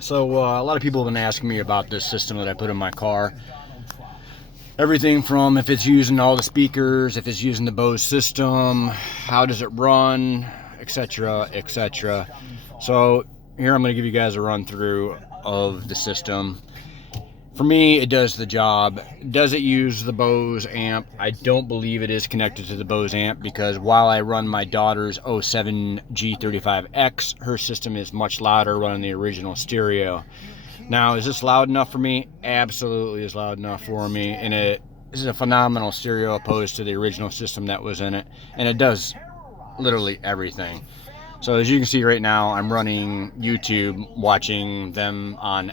So a lot of people have been asking me about this system that I put in my car. Everything from if it's using all the speakers, if it's using the Bose system, how does it run, etc., etc. So here I'm going to give you guys a run through of the system. For me, it does the job. Does it use the Bose amp? I don't believe it is connected to the Bose amp, because while I run my daughter's 07 G35X, her system is much louder running the original stereo. Now, is this loud enough for me? Absolutely is loud enough for me, and this is a phenomenal stereo opposed to the original system that was in it, and it does literally everything. So as you can see right now, I'm running YouTube, watching them on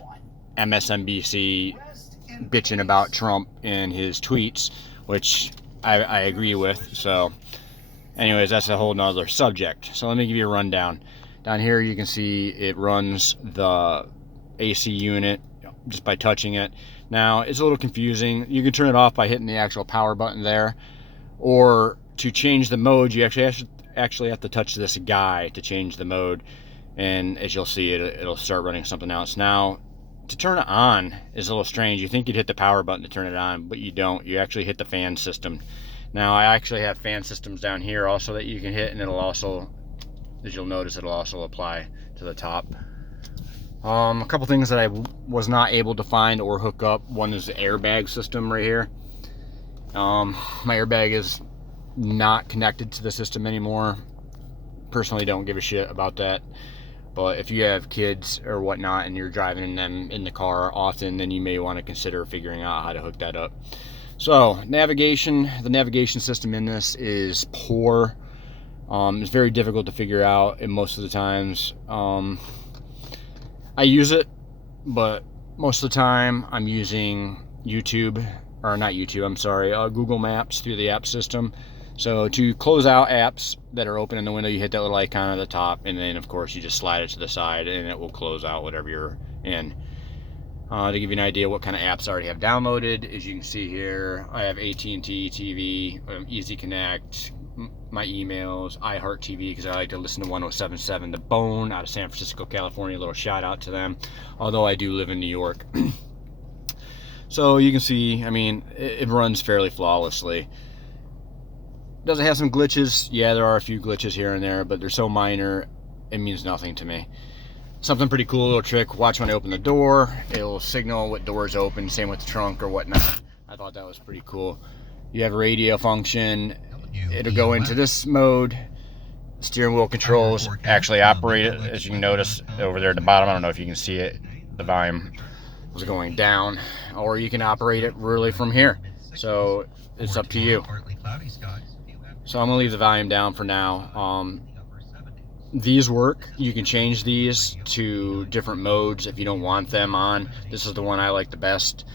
MSNBC bitching about Trump and his tweets, which I agree with. So anyways, that's a whole nother subject. So let me give you a rundown. Down here you can see it runs the AC unit just by touching it. Now it's a little confusing. You can turn it off by hitting the actual power button there, or to change the mode you actually have to touch this guy to change the mode, and as you'll see, it'll start running something else. Now to turn it on is a little strange. You think you'd hit the power button to turn it on, but you don't. You actually hit the fan system. Now I actually have fan systems down here also that you can hit, and it'll also, as you'll notice, it'll also apply to the top. A couple things that I was not able to find or hook up. One is the airbag system right here. My airbag is not connected to the system anymore. Personally don't give a shit about that. But if you have kids or whatnot and you're driving them in the car often, then you may want to consider figuring out how to hook that up. So navigation, the navigation system in this is poor. It's very difficult to figure out, and most of the times I use it, but most of the time I'm using YouTube, or not YouTube, I'm sorry, Google Maps through the app system. So to close out apps that are open in the window, you hit that little icon at the top, and then of course you just slide it to the side and it will close out whatever you're in. To give you an idea what kind of apps I already have downloaded, as you can see here, I have AT&T TV, Easy Connect, my emails, iHeart TV, because I like to listen to 107.7 The Bone out of San Francisco, California. A little shout out to them, although I do live in New York. So you can see, I mean, it runs fairly flawlessly. Does it have some glitches? Yeah, there are a few glitches here and there, but they're so minor, it means nothing to me. Something pretty cool, little trick. Watch when I open the door, it'll signal what door is open, same with the trunk or whatnot. I thought that was pretty cool. You have a radio function. It'll go into this mode. Steering wheel controls actually operate it, as you can notice over there at the bottom. I don't know if you can see it. The volume was going down, or you can operate it really from here. So it's up to you. So I'm gonna leave the volume down for now. These work. You can change these to different modes if you don't want them on. This is the one I like the best.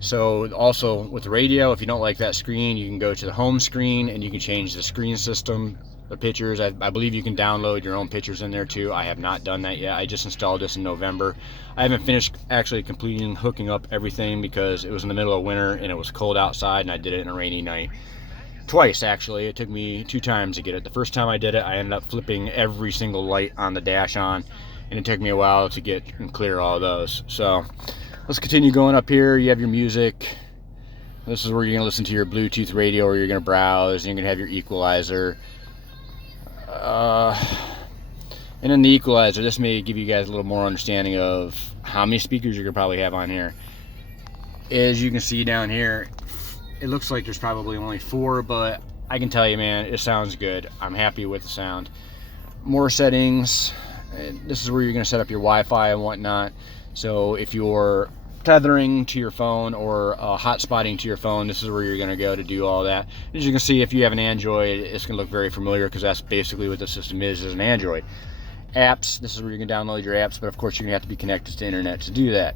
So also with the radio, if you don't like that screen, you can go to the home screen and you can change the screen system, the pictures. I believe you can download your own pictures in there too. I have not done that yet. I just installed this in November. I haven't finished actually completing hooking up everything because it was in the middle of winter and it was cold outside, and I did it in a rainy night. Twice actually. It took me 2 times to get it. The first time I did it, I ended up flipping every single light on the dash on, and it took me a while to get and clear all those. So let's continue going up here. You have your music. This is where you're going to listen to your Bluetooth radio, or you're going to browse, and you're going to have your equalizer. And then the equalizer, this may give you guys a little more understanding of how many speakers you're going to probably have on here. As you can see down here, it looks like there's probably only 4, but I can tell you, man, it sounds good. I'm happy with the sound. More settings. This is where you're going to set up your Wi-Fi and whatnot. So if you're tethering to your phone or hotspotting to your phone, this is where you're going to go to do all that. As you can see, if you have an Android, it's going to look very familiar, because that's basically what the system is an Android. Apps, this is where you can download your apps, but of course you're going to have to be connected to internet to do that.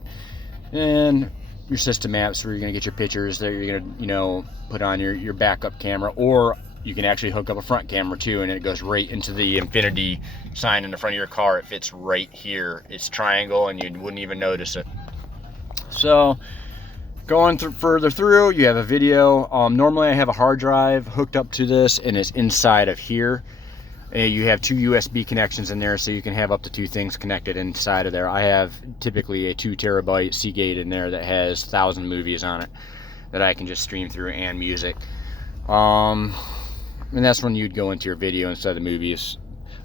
And your system apps, where you're going to get your pictures there. You're going to, you know, put on your backup camera, or you can actually hook up a front camera too, and it goes right into the INFINITI sign in the front of your car. It fits right here. It's triangle, and you wouldn't even notice it. So going further through, you have a video. Normally I have a hard drive hooked up to this, and it's inside of here. You have 2 USB connections in there, so you can have up to 2 things connected inside of there. I have typically a 2 terabyte Seagate in there that has 1,000 movies on it that I can just stream through, and music. And that's when you'd go into your video instead of the movies.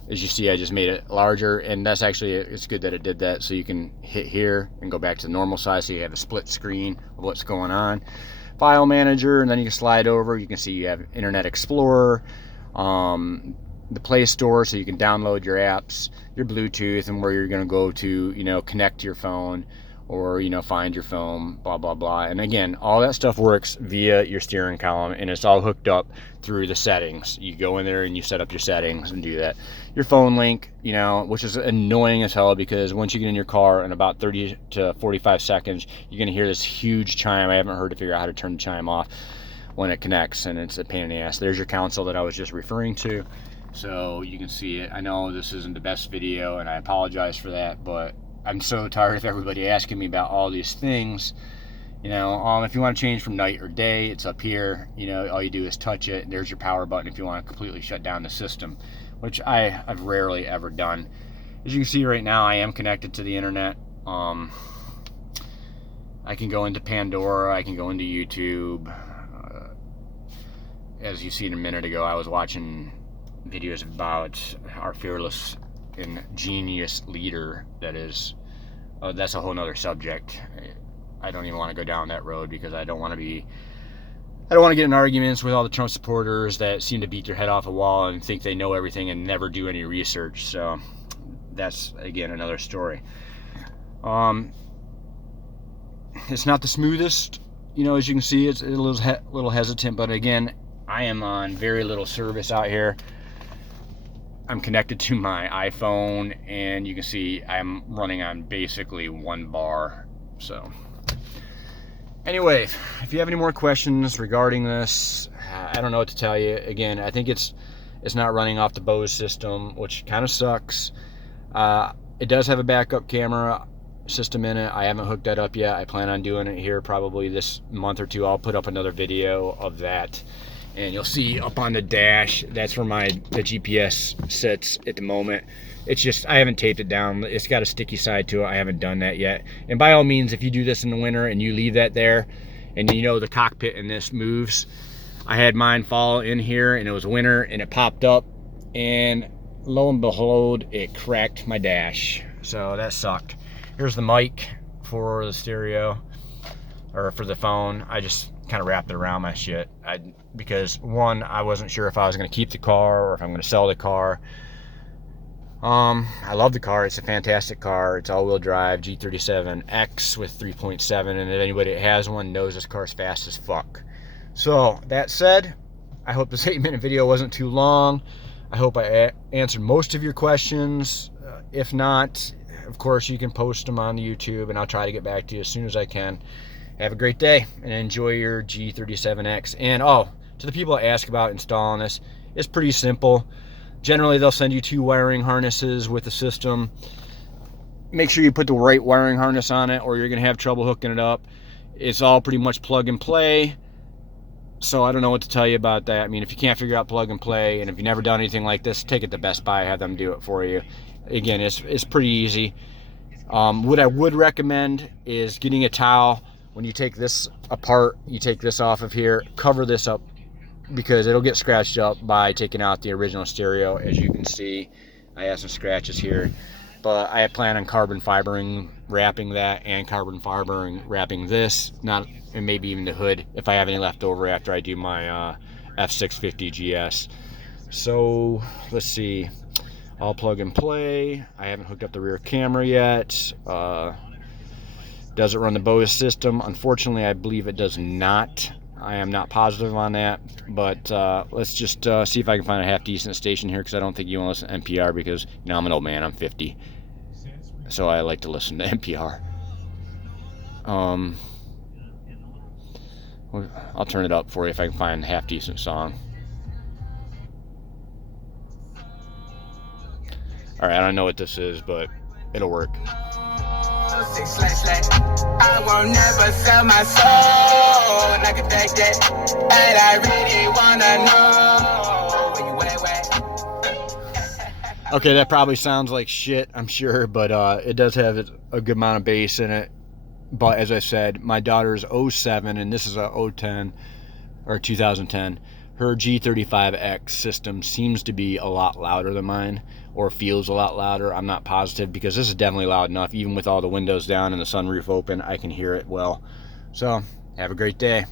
As you see, I just made it larger, and that's actually, it's good that it did that, so you can hit here and go back to the normal size, so you have a split screen of what's going on. File manager, and then you can slide over. You can see you have Internet Explorer, the Play Store, so you can download your apps, your Bluetooth, and where you're going to go to, you know, connect to your phone, or, you know, find your phone, blah blah blah. And again, all that stuff works via your steering column, and it's all hooked up through the settings. You go in there and you set up your settings and do that. Your phone link, you know, which is annoying as hell, because once you get in your car, in about 30 to 45 seconds, you're going to hear this huge chime. I haven't heard to figure out how to turn the chime off when it connects, and it's a pain in the ass. There's your console that I was just referring to, so you can see it. I know this isn't the best video, and I apologize for that, but I'm so tired of everybody asking me about all these things. You know, if you want to change from night or day, it's up here. You know, all you do is touch it. There's your power button if you want to completely shut down the system, which I've rarely ever done. As you can see right now, I am connected to the internet. I can go into Pandora, I can go into YouTube. As you seen a minute ago, I was watching videos about our fearless and genius leader. That is, that's a whole nother subject. I don't even want to go down that road, because I don't want to get in arguments with all the Trump supporters that seem to beat their head off a wall and think they know everything and never do any research. So that's, again, another story. It's not the smoothest, you know, as you can see. It's a little hesitant, but again, I am on very little service out here. I'm connected to my iPhone, and you can see I'm running on basically 1 bar. So anyway, if you have any more questions regarding this, I don't know what to tell you. Again, I think it's not running off the Bose system, which kind of sucks. It does have a backup camera system in it. I haven't hooked that up yet. I plan on doing it here probably this month or two. I'll put up another video of that, and you'll see up on the dash, that's where the GPS sits at the moment. It's just, I haven't taped it down. It's got a sticky side to it. I haven't done that yet. And by all means, if you do this in the winter and you leave that there, and you know the cockpit in this moves, I had mine fall in here, and it was winter, and it popped up, and lo and behold, it cracked my dash. So that sucked. Here's the mic for the stereo, or for the phone. I just kind of wrapped it around my shit. Because one, I wasn't sure if I was going to keep the car or if I'm going to sell the car. I love the car. It's a fantastic car. It's all-wheel drive, G37X with 3.7, and if anybody that has one knows this car's fast as fuck. So that said, I hope this 8-minute video wasn't too long. I hope I answered most of your questions. If not, of course, you can post them on the YouTube, and I'll try to get back to you as soon as I can. Have a great day, and enjoy your G37X. And to the people that ask about installing this, it's pretty simple. Generally, they'll send you 2 wiring harnesses with the system. Make sure you put the right wiring harness on it, or you're going to have trouble hooking it up. It's all pretty much plug and play. So I don't know what to tell you about that. I mean, if you can't figure out plug and play, and if you've never done anything like this, take it to Best Buy, have them do it for you. Again, it's pretty easy. What I would recommend is getting a towel. When you take this apart, you take this off of here, cover this up, because it'll get scratched up by taking out the original stereo. As you can see, I have some scratches here, but I plan on carbon fibering wrapping that, and carbon fibering wrapping this, and maybe even the hood if I have any left over after I do my F650 GS. So let's see, all plug and play. I haven't hooked up the rear camera yet. Does it run the Bose system? Unfortunately, I believe it does not. I am not positive on that, but let's just see if I can find a half-decent station here, because I don't think you want to listen to NPR, because, you know, I'm an old man, I'm 50, so I like to listen to NPR. I'll turn it up for you if I can find a half-decent song. Alright, I don't know what this is, but it'll work. I won't never sell my soul, and I can take that, and I really wanna know where you at. Okay, that probably sounds like shit, I'm sure, but it does have a good amount of bass in it. But as I said, my daughter's 07 and this is a 010 or 2010. Her G35X system seems to be a lot louder than mine, or feels a lot louder. I'm not positive, because this is definitely loud enough. Even with all the windows down and the sunroof open, I can hear it well. So, have a great day.